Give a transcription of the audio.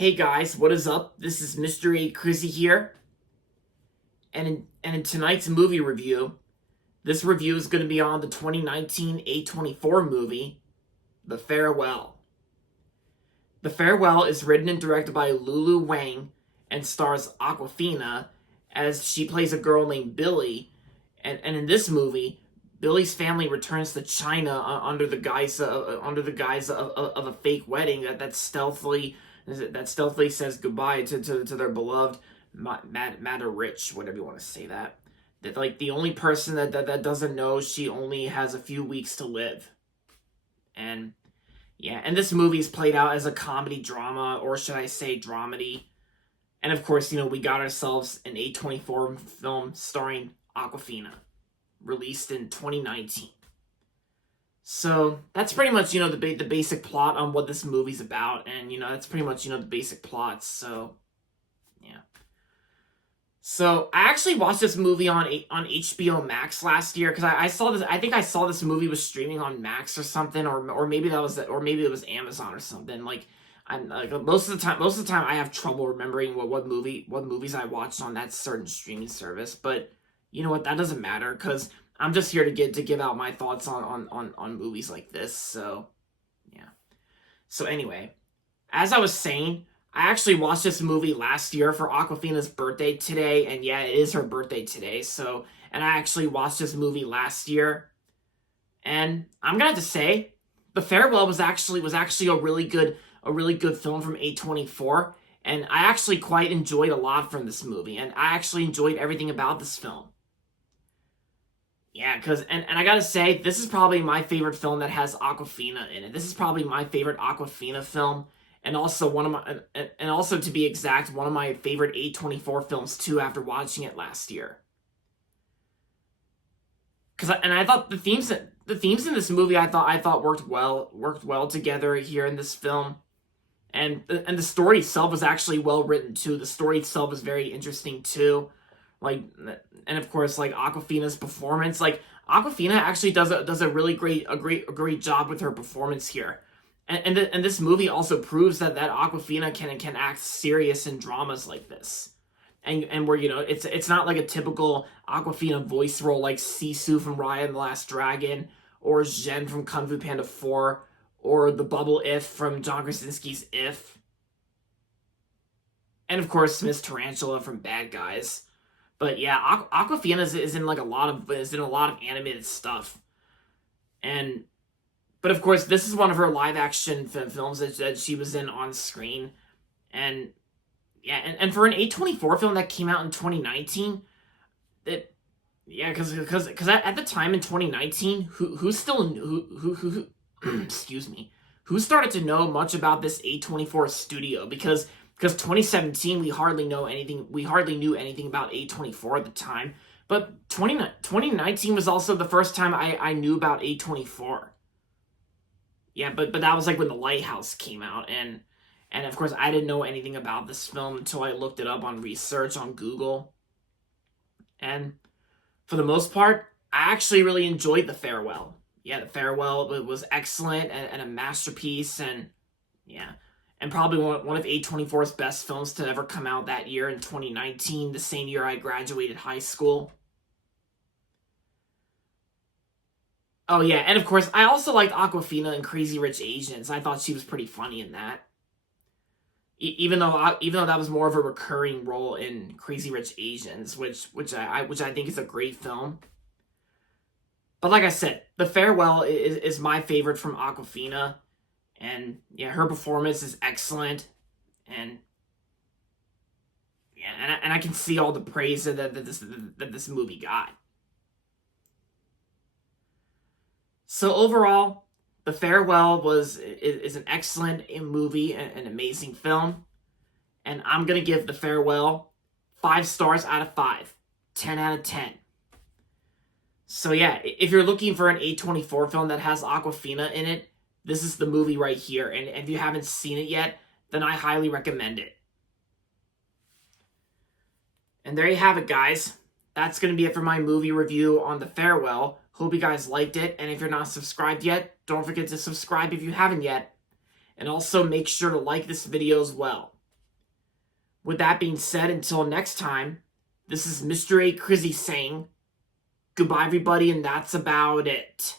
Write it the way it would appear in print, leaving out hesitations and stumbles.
Hey guys, what is up? This is Mr. A. Crizzy here. And in tonight's movie review, this review is going to be on the 2019 A24 movie, The Farewell. The Farewell is written and directed by Lulu Wang and stars Awkwafina as she plays a girl named Billy. And in this movie, Billy's family returns to China under the guise of a fake wedding that stealthily says goodbye to their beloved Matter Rich, whatever you want to say that. That like the only person that doesn't know she only has a few weeks to live. And yeah, and this movie is played out as a comedy drama, or should I say dramedy. And of course, we got ourselves an A24 film starring Awkwafina, released in 2019. So that's pretty much, the basic plot on what this movie's about. And, that's pretty much, the basic plot. So, yeah. So I actually watched this movie on HBO Max last year because I saw this. I think I saw this movie was streaming on Max or something, or maybe it was Amazon or something. Like I'm like most of the time I have trouble remembering what movies I watched on that certain streaming service. But you know what? That doesn't matter because I'm just here to give out my thoughts on movies like this. So yeah. So anyway, as I was saying, I actually watched this movie last year for Awkwafina's birthday today, and yeah, it is her birthday today. So, and I actually watched this movie last year, and I'm gonna have to say, The Farewell was actually a really good film from A24, and I actually quite enjoyed a lot from this movie, and I actually enjoyed everything about this film. Yeah, and I gotta say, this is probably my favorite film that has Awkwafina in it. This is probably my favorite Awkwafina film. And also to be exact, one of my favorite A24 films too. After watching it last year, I thought the themes in this movie I thought worked well together here in this film, and the story itself was actually well written too. The story itself was very interesting too, and of course Awkwafina's performance. Awkwafina actually does a really great job with her performance here. And this movie also proves that Awkwafina can act serious in dramas like this, and where it's not like a typical Awkwafina voice role like Sisu from Raya and the Last Dragon, or Zhen from Kung Fu Panda 4, or the Bubble If from John Krasinski's If, and of course Miss Tarantula from Bad Guys. But yeah, Awkwafina is in a lot of animated stuff, But of course, this is one of her live-action films that she was in on screen, and yeah, and for an A24 film that came out in 2019, because at the time in 2019, who excuse me, who started to know much about this A24 studio? Because 2017 we hardly knew anything about A24 at the time, but 2019 was also the first time I knew about A24. Yeah, but that was when The Lighthouse came out, and of course I didn't know anything about this film until I looked it up on research on Google. And for the most part, I actually really enjoyed The Farewell. Yeah, The Farewell was excellent and a masterpiece, and yeah, and probably one of A24's best films to ever come out that year in 2019, the same year I graduated high school. Oh yeah, and of course, I also liked Awkwafina in Crazy Rich Asians. I thought she was pretty funny in that. Even though that was more of a recurring role in Crazy Rich Asians, which I think is a great film. But like I said, The Farewell is my favorite from Awkwafina, and yeah, her performance is excellent, and yeah, and I can see all the praise that this movie got. So overall, The Farewell is an excellent movie, an amazing film, and I'm gonna give The Farewell 5 stars out of 5, 10 out of 10. So yeah, if you're looking for an A24 film that has Awkwafina in it, this is the movie right here, and if you haven't seen it yet, then I highly recommend it. And there you have it, guys. That's gonna be it for my movie review on The Farewell. Hope you guys liked it, and if you're not subscribed yet, don't forget to subscribe if you haven't yet. And also make sure to like this video as well. With that being said, until next time, this is Mr. A. Crizzy saying goodbye, everybody, and that's about it.